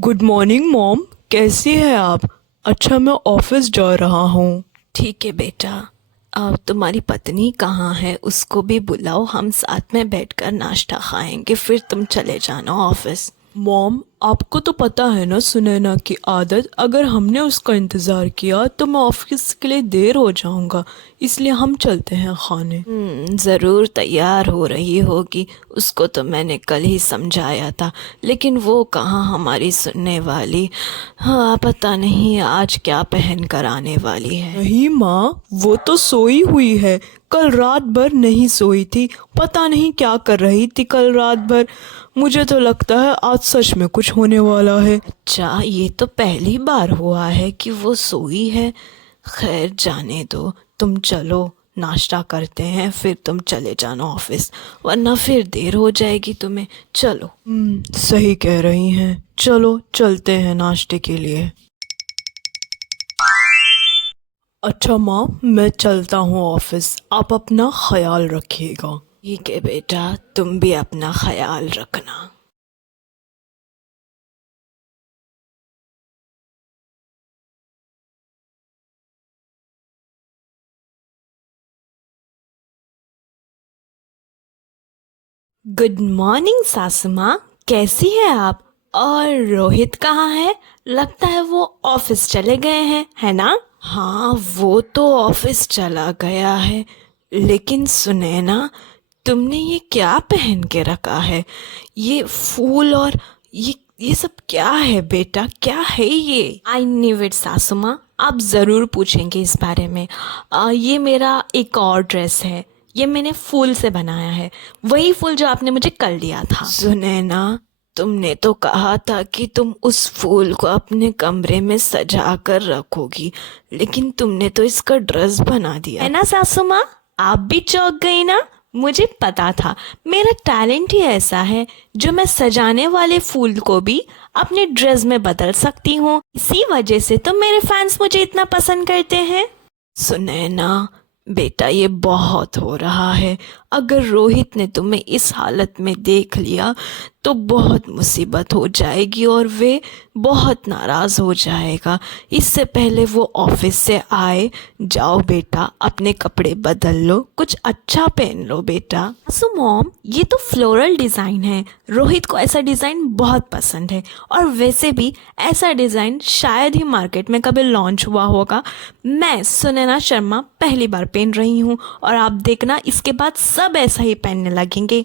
Good morning mom, कैसी है आप? अच्छा, मैं ऑफिस जा रहा हूँ। ठीक है बेटा। अब तुम्हारी पत्नी कहाँ है? उसको भी बुलाओ, हम साथ में बैठकर नाश्ता खाएंगे, फिर तुम चले जाना ऑफिस। मॉम, आपको तो पता है ना सुनैना की आदत, अगर हमने उसका इंतज़ार किया तो मैं ऑफिस के लिए देर हो जाऊँगा, इसलिए हम चलते हैं खाने। ज़रूर तैयार हो रही होगी। उसको तो मैंने कल ही समझाया था, लेकिन वो कहाँ हमारी सुनने वाली। हाँ, पता नहीं आज क्या पहन कर आने वाली है। नहीं माँ, वो तो सोई हुई है। कल रात भर नहीं सोई थी, पता नहीं क्या कर रही थी कल रात भर। मुझे तो लगता है आज सच में कुछ होने वाला है। अच्छा, ये तो पहली बार हुआ है कि वो सोई है। खैर जाने दो, तुम चलो नाश्ता करते हैं, फिर तुम चले जाना ऑफिस, वरना फिर देर हो जाएगी तुम्हें। चलो। सही कह रही हैं। चलो चलते हैं नाश्ते के लिए। अच्छा माँ, मैं चलता हूँ ऑफिस, आप अपना ख्याल रखिएगा। ठीक है बेटा, तुम भी अपना ख्याल रखना। गुड मॉर्निंग सासू माँ, कैसी है आप? और रोहित कहाँ है? लगता है वो ऑफिस चले गए हैं, है ना? हाँ, वो तो ऑफिस चला गया है। लेकिन सुनैना, तुमने ये क्या पहन के रखा है? ये फूल और ये सब क्या है बेटा? क्या है ये? आई न्यू इट सासू माँ, आप ज़रूर पूछेंगे इस बारे में। ये मेरा एक और ड्रेस है। ये मैंने फूल से बनाया है, वही फूल जो आपने मुझे कल दिया था। सुनैना, तुमने तो कहा था कि तुम उस फूल को अपने कमरे में सजा कर रखोगी, लेकिन तुमने तो इसका ड्रेस बना दिया है ना सासू माँ? आप भी चौंक गई ना? मुझे पता था, मेरा टैलेंट ही ऐसा है जो मैं सजाने वाले फूल को भी अपने ड्रेस में बदल सकती हूँ। इसी वजह से तो मेरे फैंस मुझे इतना पसंद करते हैं। सुनैना बेटा, ये बहुत हो रहा है। अगर रोहित ने तुम्हें इस हालत में देख लिया तो बहुत मुसीबत हो जाएगी और वे बहुत नाराज हो जाएगा। इससे पहले वो ऑफिस से आए, जाओ बेटा अपने कपड़े बदल लो, कुछ अच्छा पहन लो बेटा। सो मॉम, ये तो फ्लोरल डिज़ाइन है, रोहित को ऐसा डिज़ाइन बहुत पसंद है, और वैसे भी ऐसा डिज़ाइन शायद ही मार्केट में कभी लॉन्च हुआ होगा। मैं सुनैना शर्मा पहली बार पहन रही हूँ, और आप देखना इसके बाद सब ऐसा ही पहनने लगेंगे।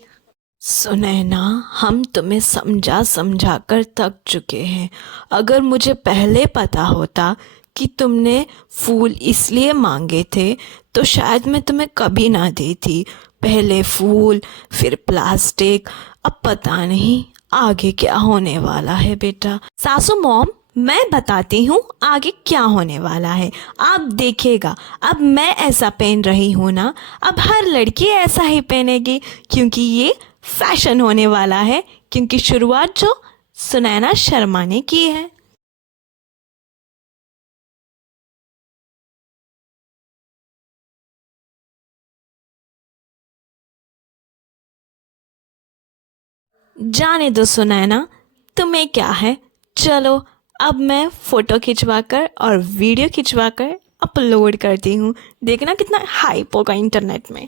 सुनैना, हम तुम्हें समझा समझा कर थक चुके हैं। अगर मुझे पहले पता होता कि तुमने फूल इसलिए मांगे थे तो शायद मैं तुम्हें कभी ना देती। पहले फूल, फिर प्लास्टिक, अब पता नहीं आगे क्या होने वाला है बेटा। सासू मॉम, मैं बताती हूँ आगे क्या होने वाला है, आप देखिएगा। अब मैं ऐसा पहन रही हूँ ना, अब हर लड़की ऐसा ही पहनेगी, क्योंकि ये फैशन होने वाला है, क्योंकि शुरुआत जो सुनैना शर्मा ने की है। जाने दो सुनैना, तुम्हें क्या है। चलो, अब मैं फ़ोटो खिंचवाकर और वीडियो खिंचवाकर अपलोड करती हूँ, देखना कितना हाइप होगा इंटरनेट में।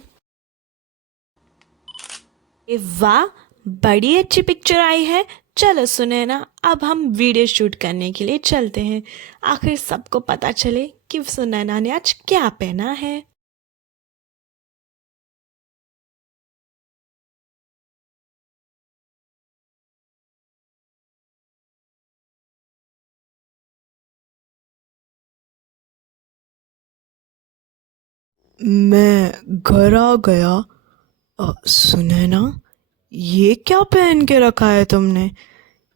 वाह, बड़ी अच्छी पिक्चर आई है। चलो सुनैना, अब हम वीडियो शूट करने के लिए चलते हैं, आखिर सबको पता चले कि सुनैना ने आज क्या पहना है। मैं घर आ गया। सुनैना, ये क्या पहन के रखा है तुमने?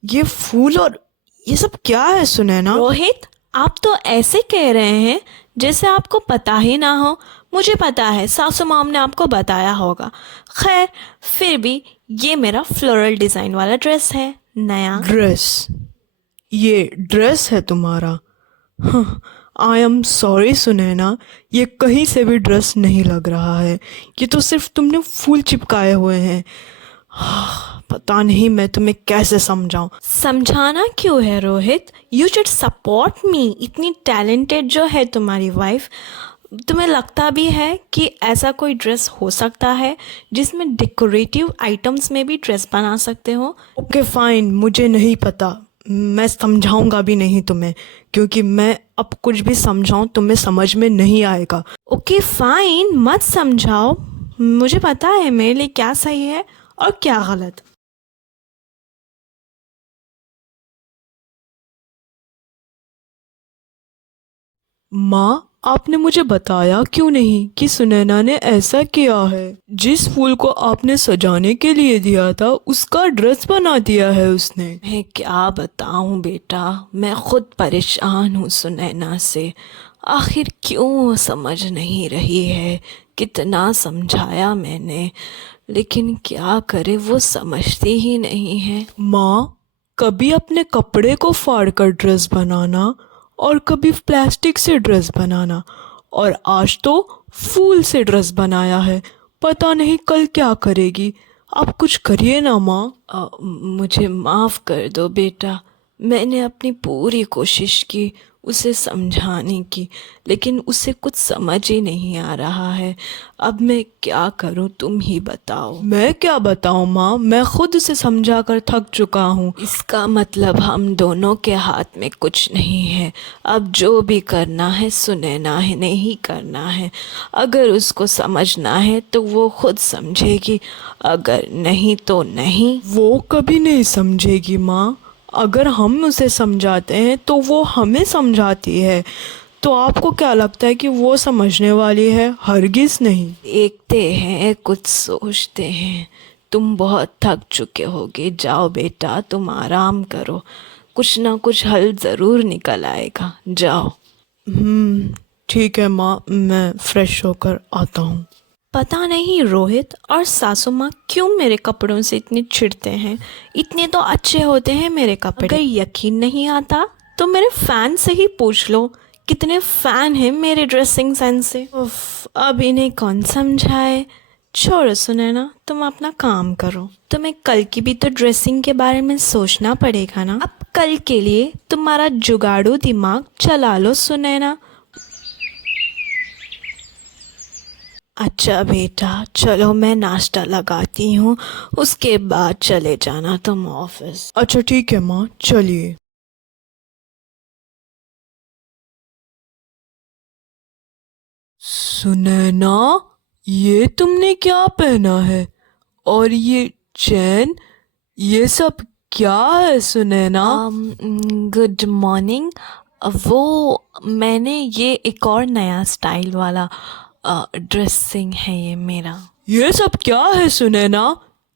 ये फूल और ये सब क्या है सुनैना? रोहित, आप तो ऐसे कह रहे हैं जैसे आपको पता ही ना हो। मुझे पता है, सासू माम ने आपको बताया होगा। खैर, फिर भी ये मेरा फ्लोरल डिज़ाइन वाला ड्रेस है, नया। ड्रेस? ये ड्रेस है तुम्हारा? आई एम सॉरी सुनैना, ये कहीं से भी ड्रेस नहीं लग रहा है। ये तो सिर्फ तुमने फूल चिपकाए हुए हैं। पता नहीं मैं तुम्हें कैसे समझाऊं। समझाना क्यों है Rohit? You should support me. इतनी टैलेंटेड जो है तुम्हारी वाइफ, तुम्हें लगता भी है कि ऐसा कोई ड्रेस हो सकता है जिसमें डेकोरेटिव आइटम्स में भी ड्रेस बना सकते हो? ओके फाइन, मुझे नहीं पता, मैं समझाऊंगा भी नहीं तुम्हें, क्योंकि मैं अब कुछ भी समझाऊं तुम्हें समझ में नहीं आएगा। ओके फाइन, मत समझाओ। मुझे पता है मेरे लिए क्या सही है और क्या गलत। माँ, आपने मुझे बताया क्यों नहीं कि सुनैना ने ऐसा किया है? जिस फूल को आपने सजाने के लिए दिया था उसका ड्रेस बना दिया है उसने। मैं क्या बताऊं बेटा, मैं खुद परेशान हूँ सुनैना से। आखिर क्यों समझ नहीं रही है? कितना समझाया मैंने, लेकिन क्या करे, वो समझती ही नहीं है। माँ, कभी अपने कपड़े को फाड़ कर ड्रेस बनाना और कभी प्लास्टिक से ड्रेस बनाना, और आज तो फूल से ड्रेस बनाया है। पता नहीं कल क्या करेगी। आप कुछ करिए ना माँ। मुझे माफ़ कर दो बेटा। मैंने अपनी पूरी कोशिश की उसे समझाने की, लेकिन उसे कुछ समझ ही नहीं आ रहा है। अब मैं क्या करूं, तुम ही बताओ। मैं क्या बताऊँ माँ, मैं खुद उसे समझा कर थक चुका हूँ। इसका मतलब हम दोनों के हाथ में कुछ नहीं है। अब जो भी करना है सुनैना है, नहीं करना है। अगर उसको समझना है तो वो खुद समझेगी, अगर नहीं तो नहीं। वो कभी नहीं समझेगी माँ। अगर हम उसे समझाते हैं तो वो हमें समझाती है। तो आपको क्या लगता है कि वो समझने वाली है? हरगिज नहीं। देखते हैं, कुछ सोचते हैं। तुम बहुत थक चुके होगे, जाओ बेटा तुम आराम करो। कुछ ना कुछ हल ज़रूर निकल आएगा, जाओ। ठीक है माँ, मैं फ्रेश होकर आता हूँ। पता नहीं रोहित और सासू माँ क्यों मेरे कपड़ों से इतने चिढ़ते हैं। इतने तो अच्छे होते हैं मेरे कपड़े। अगर यकीन नहीं आता तो मेरे फैन से ही पूछ लो, कितने फैन हैं मेरे ड्रेसिंग सेंस से। उफ, अब इन्हें कौन समझाए। छोड़ो सुनैना, तुम अपना काम करो। तुम्हें कल की भी तो ड्रेसिंग के बारे में सोचना पड़ेगा ना। अब कल के लिए तुम्हारा जुगाड़ू दिमाग चला लो सुनैना। अच्छा बेटा, चलो मैं नाश्ता लगाती हूँ, उसके बाद चले जाना तुम ऑफिस। अच्छा ठीक है माँ, चलिए। सुनैना, ये तुमने क्या पहना है? और ये चैन, ये सब क्या है सुनैना? Good morning. वो मैंने ये एक और नया स्टाइल वाला ड्रेसिंग है ये मेरा। ये सब क्या है सुनैना?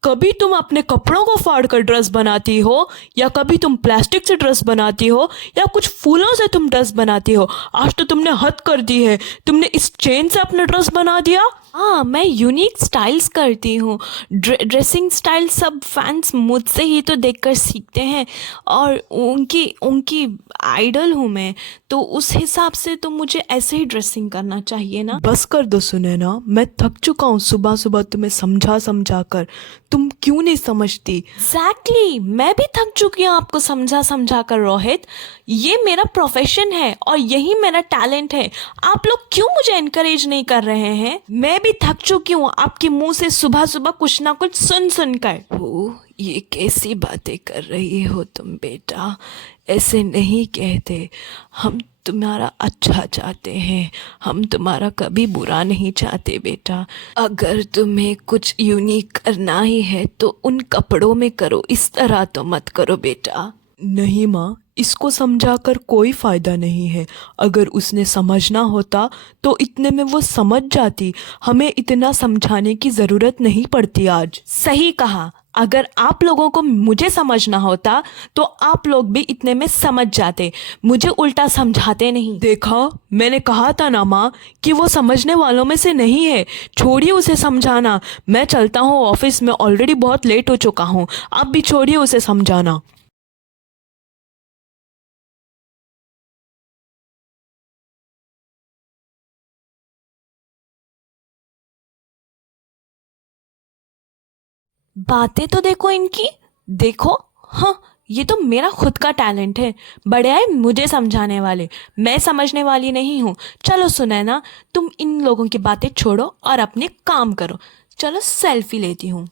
कभी तुम अपने कपड़ों को फाड़ कर ड्रेस बनाती हो, या कभी तुम प्लास्टिक से ड्रेस बनाती हो, या कुछ फूलों से तुम ड्रेस बनाती हो। आज तो तुमने हद कर दी है। तुमने इस चेन से अपना ड्रेस बना दिया। हाँ, मैं यूनिक स्टाइल्स करती हूँ। ड्रेसिंग स्टाइल सब फैंस मुझसे ही तो देखकर सीखते हैं, और उनकी उनकी आइडल हूँ मैं। तो उस हिसाब से तो मुझे ऐसे ही ड्रेसिंग करना चाहिए ना। बस कर दो सुनैना, मैं थक चुका हूँ सुबह सुबह तुम्हें समझा समझा कर। तुम क्यों नहीं समझती? एग्जैक्टली, मैं भी थक चुकी हूँ आपको समझा समझा कर रोहित। ये मेरा प्रोफेशन है और यही मेरा टैलेंट है। आप लोग क्यों मुझे इनकरेज नहीं कर रहे हैं? मैं भी थक चुकी हूँ आपके मुंह से सुबह सुबह कुछ ना कुछ सुन सुन कर। ओ, ये कैसी बातें कर रही हो तुम बेटा? ऐसे नहीं कहते। हम तुम्हारा अच्छा चाहते हैं, हम तुम्हारा कभी बुरा नहीं चाहते बेटा। अगर तुम्हें कुछ यूनिक करना ही है तो उन कपड़ों में करो, इस तरह तो मत करो बेटा। नहीं माँ, इसको समझाकर कोई फायदा नहीं है। अगर उसने समझना होता तो इतने में वो समझ जाती। हमें इतना समझाने की जरूरत नहीं पड़ती आज। सही कहा। अगर आप लोगों को मुझे समझना होता तो आप लोग भी इतने में समझ जाते, मुझे उल्टा समझाते नहीं। देखा, मैंने कहा था ना माँ कि वो समझने वालों में से नहीं है। छोड़िए उसे समझाना। मैं चलता हूँ ऑफिस में, ऑलरेडी बहुत लेट हो चुका हूँ। आप भी छोड़िए उसे समझाना। बातें तो देखो इनकी, देखो। हाँ, ये तो मेरा खुद का टैलेंट है। बड़े आए मुझे समझाने वाले, मैं समझने वाली नहीं हूँ। चलो सुनैना, तुम इन लोगों की बातें छोड़ो और अपने काम करो। चलो सेल्फी लेती हूँ।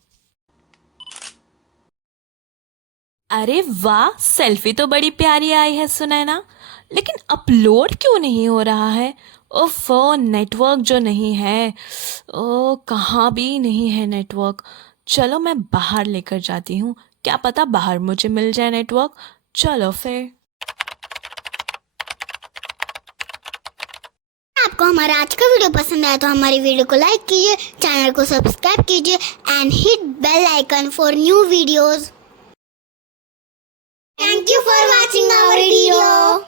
अरे वाह, सेल्फी तो बड़ी प्यारी आई है सुनैना, लेकिन अपलोड क्यों नहीं हो रहा है? ओफो, नेटवर्क जो नहीं है। ओ, कहाँ भी नहीं है नेटवर्क। चलो मैं बाहर लेकर जाती हूँ, क्या पता बाहर मुझे मिल जाए नेटवर्क। चलो फिर। आपको हमारा आज का वीडियो पसंद आया तो हमारी वीडियो को लाइक कीजिए, चैनल को सब्सक्राइब कीजिए and hit bell icon for new videos. Thank you for watching our video.